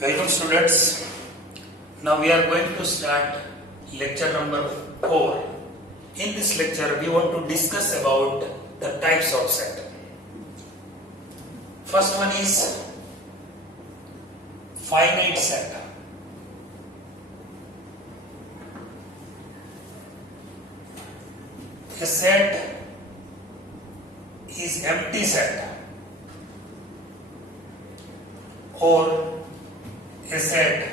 Welcome students. Now we are going to start lecture number 4. In this lecture we want to discuss about the types of set. First one is finite set. A set is empty set or a set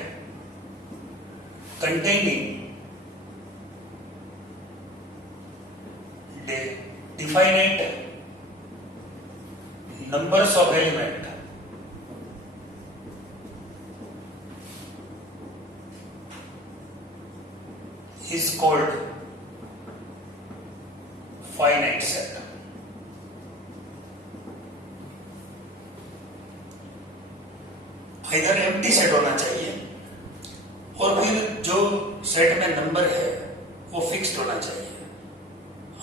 containing the definite numbers of element is called finite set. इधर empty set होना चाहिए और फिर जो set में number है वो fixed होना चाहिए.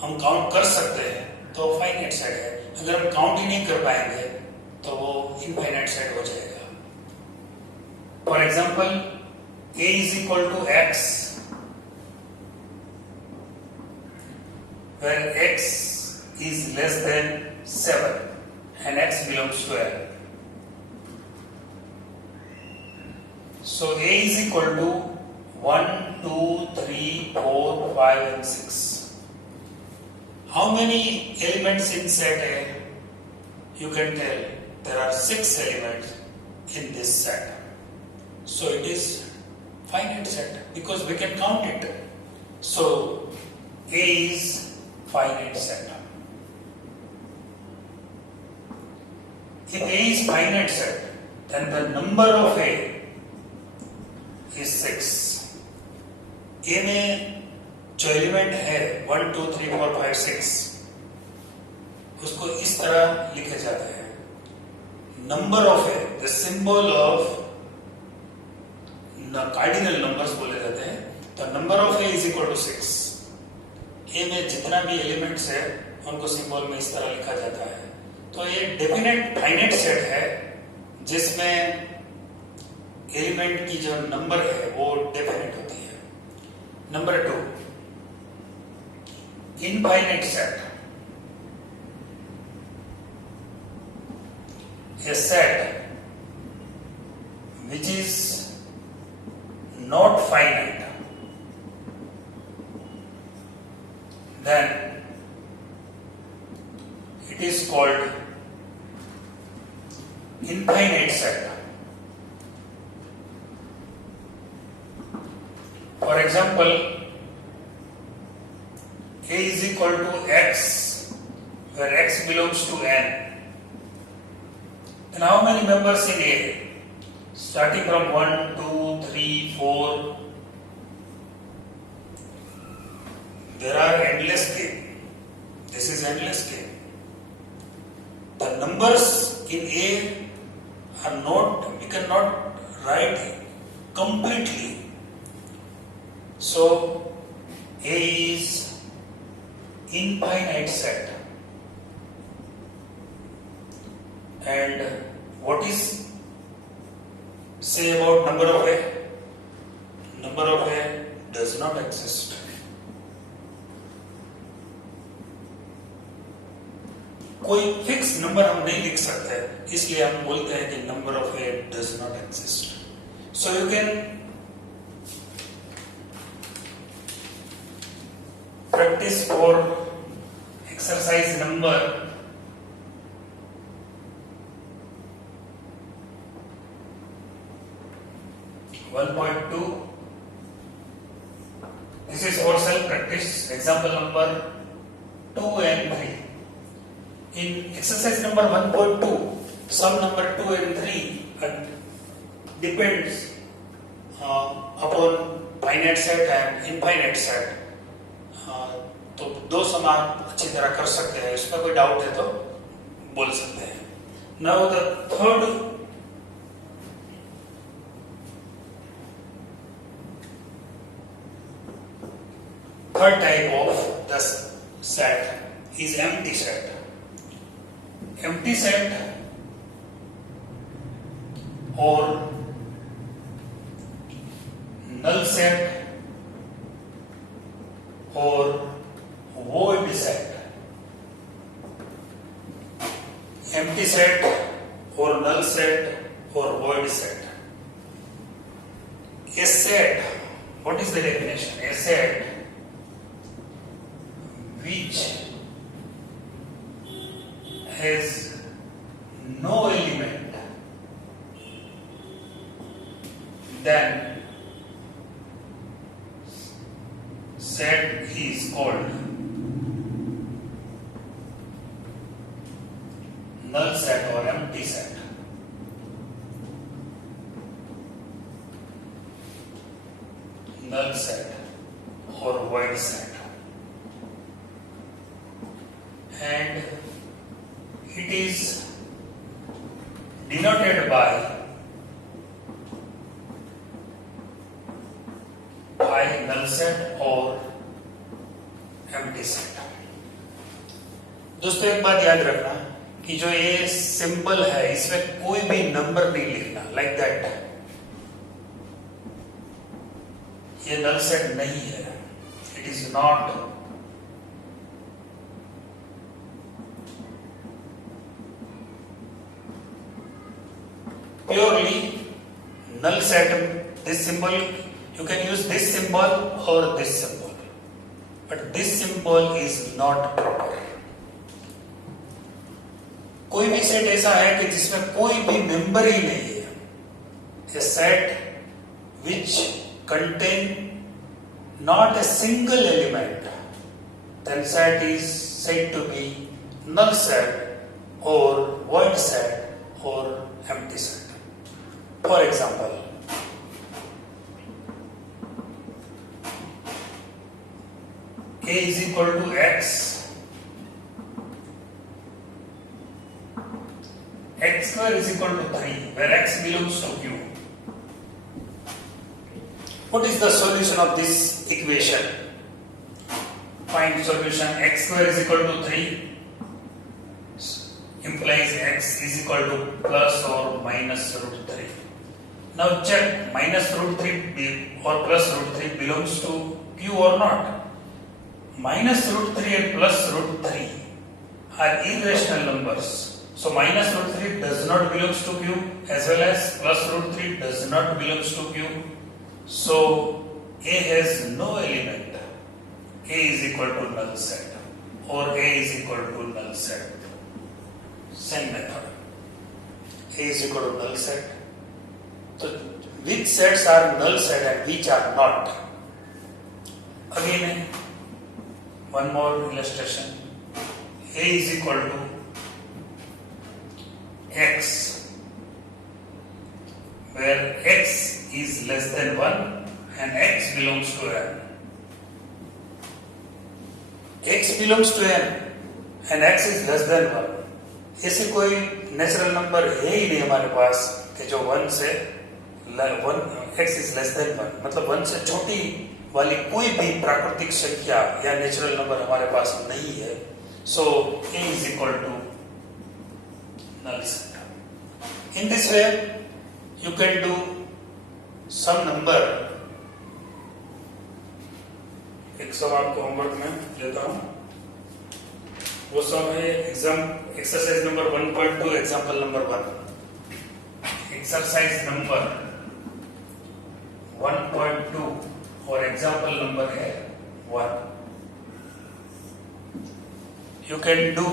हम काउंट कर सकते हैं तो फाइनाइट सेट है. अगर हम काउंट ही नहीं कर पाएंगे तो वो इनफाइनाइट सेट हो जाएगा. For example a is equal to x where x is less than 7 and x belongs to L. So a is equal to 1, 2, 3, 4, 5 and 6. How many elements in set A? You can tell there are 6 elements in this set. So it is finite set because we can count it. So A is finite set. If A is finite set, then the number of A is 6. A में जो element है 1, 2, 3, 4, 5, 6 उसको इस तरह लिखे जाते हैं. Number of A, the symbol of cardinal numbers बोले जाते हैं. तो number of A is equal to 6. A में जितना भी एलिमेंट्स है उनको सिंबल में इस तरह लिखा जाता है. तो ये डेफिनेट फाइनाइट सेट है जिसमें एलिमेंट की जो नंबर है वो डेफिनेट होती है. Number 2, infinite set. A set which is not finite, then it is called infinite set. For example, A is equal to x where x belongs to n. And how many members in A? Starting from 1, 2, 3, 4. There are endless K. This is endless K. The numbers in A are not, we cannot write completely. So A is infinite set. And what is say about number of A? Number of A does not exist. कोई fix number हम नहीं लिख सकते, इसलिए हम बोलते हैं कि number of A does not exist. So you can practice for exercise number 1.2. This is for self practice. Example number 2 and 3. In exercise number 1.2, sum number 2 and 3 depends upon finite set and infinite set. तो दो सम आप अच्छी तरह कर सकते हैं. इसमें कोई डाउट है तो बोल सकते हैं. Now the third type of the set is empty set. Empty set or null set or void set, empty set or null set or void set. A set, what is the definition? A set which has no element, then set is called null set or empty set. Null set or void set. And it is denoted by null set or empty set. दोस्तों एक बात याद रखना कि जो ये symbol है इसमें कोई भी नंबर नहीं लिखना, लाइक दैट। ये नल सेट नहीं है, it is not purely null set. This symbol, you can use this symbol or this symbol, but this symbol is not proper. कोई भी सेट ऐसा है कि जिसमें कोई भी मेंबर ही नहीं है, a set which contain not a single element, then set is said to be null set or void set or empty set. For example, A is equal to X, X square is equal to 3, where X belongs to Q. What is the solution of this equation? Find solution. X square is equal to 3 implies X is equal to plus or minus root 3. Now check minus root 3 or plus root 3 belongs to Q or not. Minus root 3 and plus root 3 are irrational numbers. So minus root 3 does not belongs to Q as well as plus root 3 does not belongs to Q. So A has no element. A is equal to null set or A is equal to null set. Same method. A is equal to null set. So which sets are null set and which are not? Again, one more illustration. A is equal to X, where X is less than 1 and X belongs to N. X belongs to N and X is less than 1. ऐसे कोई natural number है ही नहीं हमारे पास कि जो 1 से 1 X is less than 1, मतलब 1 से छोटी वाली कोई भी प्राकृतिक संख्या या नेचुरल नंबर हमारे पास नहीं है. सो A is equal to null set. In this way you can do some number. एक सम आपको होमवर्क में देता हूं, वो सम है exercise number 1.2 example number 1. Exercise number 1.2 और एग्जांपल नंबर है 1. You can do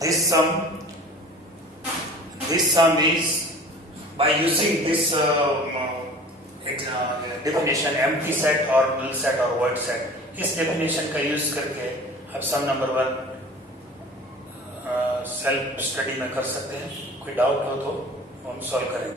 this sum. This sum is by using this definition, empty set or null set or void set. इस definition का यूज करके आप सम नंबर 1 सेल्फ स्टडी में कर सकते हैं. कोई डाउट हो तो हम सॉल्व करेंगे.